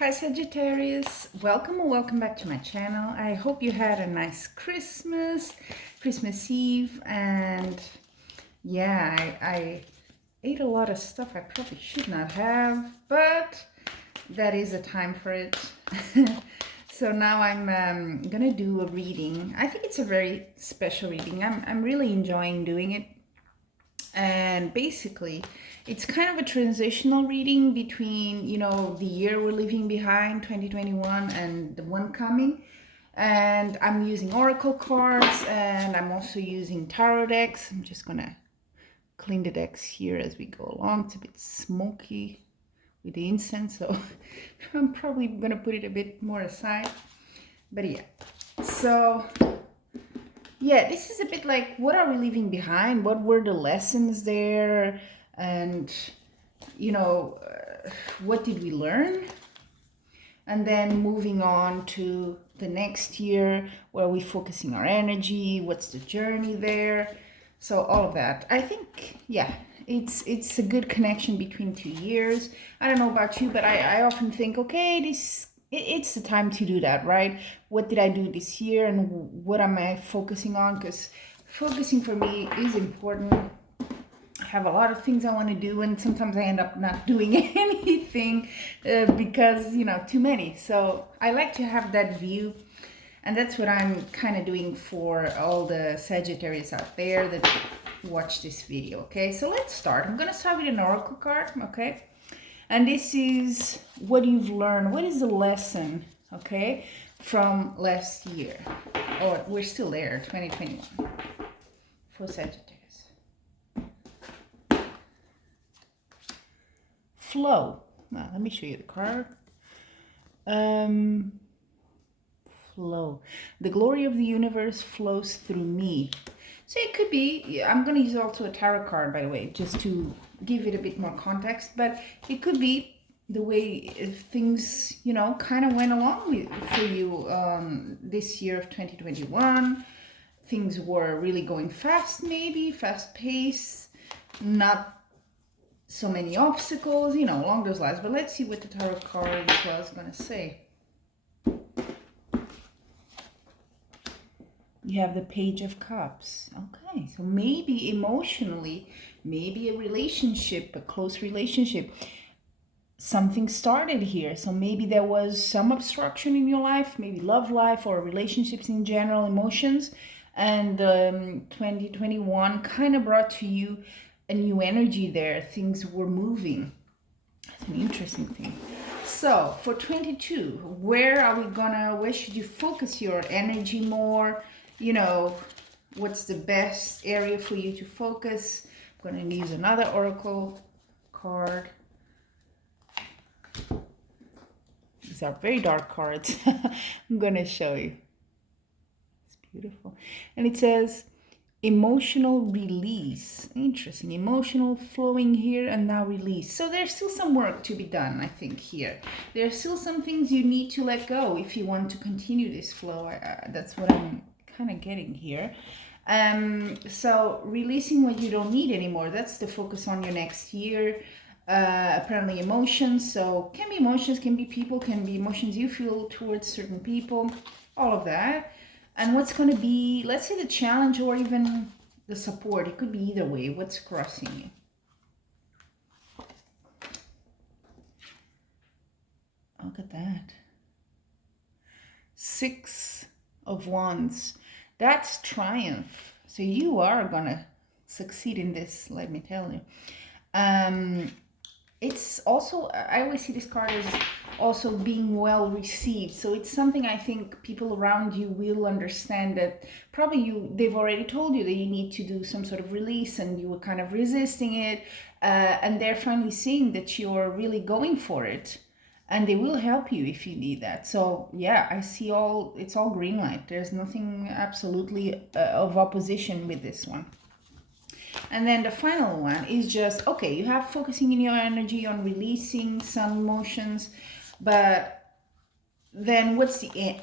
Hi Sagittarius, welcome or welcome back to my channel. I hope you had a nice Christmas Eve, and yeah, I ate a lot of stuff I probably should not have, but that is a time for it. So now I'm gonna do a reading. I think it's a very special reading. I'm really enjoying doing it. And basically it's kind of a transitional reading between, you know, the year we're leaving behind, 2021, and the one coming. And I'm using oracle cards, and I'm also using tarot decks. I'm just gonna clean the decks here as we go along. It's a bit smoky with the incense, so I'm probably gonna put it a bit more aside, but yeah. So yeah, this is a bit like, what are we leaving behind? What were the lessons there? And, you know, what did we learn? And then moving on to the next year, where we're focusing our energy, what's the journey there? So all of that. I think, yeah, it's a good connection between 2 years. I don't know about you, but I often think, okay, it's the time to do that, right? What did I do this year, and what am I focusing on? Because focusing for me is important. I have a lot of things I want to do, and sometimes I end up not doing anything because, you know, too many. So I like to have that view, and that's what I'm kind of doing for all the Sagittarius out there that watch this video. Okay, so let's start. I'm gonna start with an oracle card. Okay, and this is what you've learned. What is the lesson, okay, from last year? Or we're still there, 2021, for Sagittarius. Flow. Now, let me show you the card. Flow. The glory of the universe flows through me. So it could be, I'm going to use also a tarot card, by the way, just to give it a bit more context, but it could be the way things, you know, kind of went along for you this year of 2021. Things were really going fast, maybe fast pace, not so many obstacles, you know, along those lines. But let's see what the tarot card was going to say. You have the Page of Cups. Okay, so maybe emotionally, maybe a relationship, a close relationship, something started here. So maybe there was some obstruction in your life, maybe love life or relationships in general, emotions. And 2021 kind of brought to you a new energy there. Things were moving. That's an interesting thing. So for 22, where should you focus your energy more? You know, what's the best area for you to focus? I'm going to use another oracle card. These are very dark cards. I'm going to show you. It's beautiful. And it says emotional release. Interesting. Emotional flowing here, and now release. So there's still some work to be done, I think, here. There's still some things you need to let go if you want to continue this flow. That's what I'm kind of getting here. So releasing what you don't need anymore. That's the focus on your next year. Apparently emotions. So can be emotions, can be people, can be emotions you feel towards certain people. All of that. And what's going to be, let's say, the challenge or even the support. It could be either way. What's crossing you? Look at that. 6 of Wands. That's triumph. So you are going to succeed in this, let me tell you. It's also, I always see this card as also being well received. So it's something I think people around you will understand, that probably they've already told you that you need to do some sort of release, and you were kind of resisting it. And they're finally seeing that you're really going for it. And they will help you if you need that. So yeah, I see it's all green light. There's nothing absolutely of opposition with this one. And then the final one is just, okay, you have focusing in your energy on releasing some emotions, but then what's the end?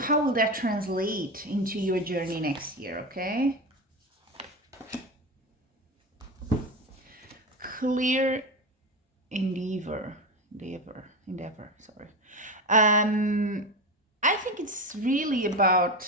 How will that translate into your journey next year, okay? Clear endeavor. endeavor, sorry. I think it's really about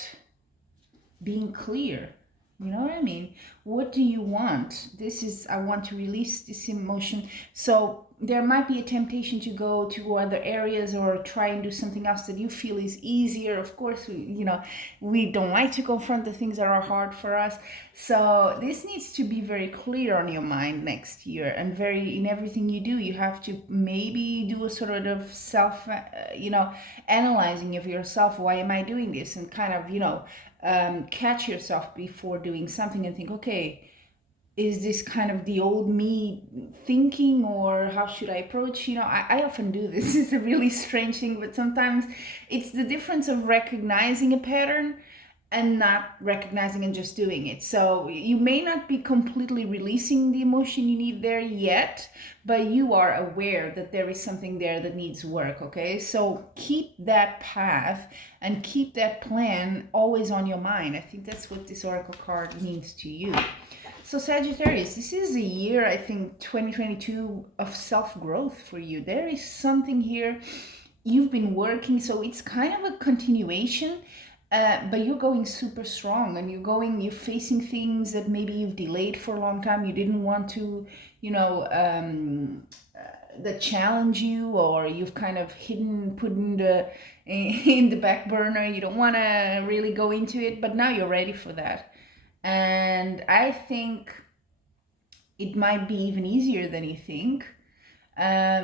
being clear. You know what I mean? What do you want? This is, I want to release this emotion. So there might be a temptation to go to other areas or try and do something else that you feel is easier. Of course, we don't like to confront the things that are hard for us. So this needs to be very clear on your mind next year, and very, in everything you do, you have to maybe do a sort of self, analyzing of yourself. Why am I doing this? And kind of, catch yourself before doing something and think, okay, is this kind of the old me thinking, or how should I approach? I often do this. It's a really strange thing, but sometimes it's the difference of recognizing a pattern and not recognizing and just doing it. So you may not be completely releasing the emotion you need there yet, but you are aware that there is something there that needs work, okay? So keep that path and keep that plan always on your mind. I think that's what this oracle card means to you. So Sagittarius, this is a year, I think, 2022 of self-growth for you. There is something here you've been working, so it's kind of a continuation. But you're going super strong, and you're facing things that maybe you've delayed for a long time. You didn't want to, that challenge you, or you've kind of put in the back burner. You don't want to really go into it, but now you're ready for that. And I think it might be even easier than you think.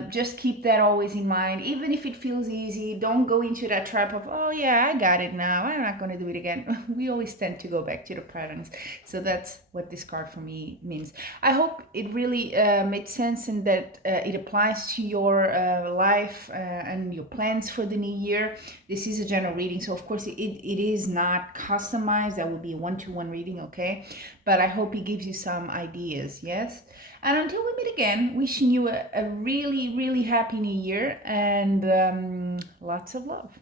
Just keep that always in mind. Even if it feels easy, don't go into that trap of, oh yeah, I got it now, I'm not going to do it again. We always tend to go back to the patterns. So that's what this card for me means. I hope it really made sense, and that it applies to your life and your plans for the new year. This is a general reading, so of course it is not customized. That would be a one-to-one reading, okay? But I hope it gives you some ideas, yes? And until we meet again, wishing you a really, really happy new year, and lots of love.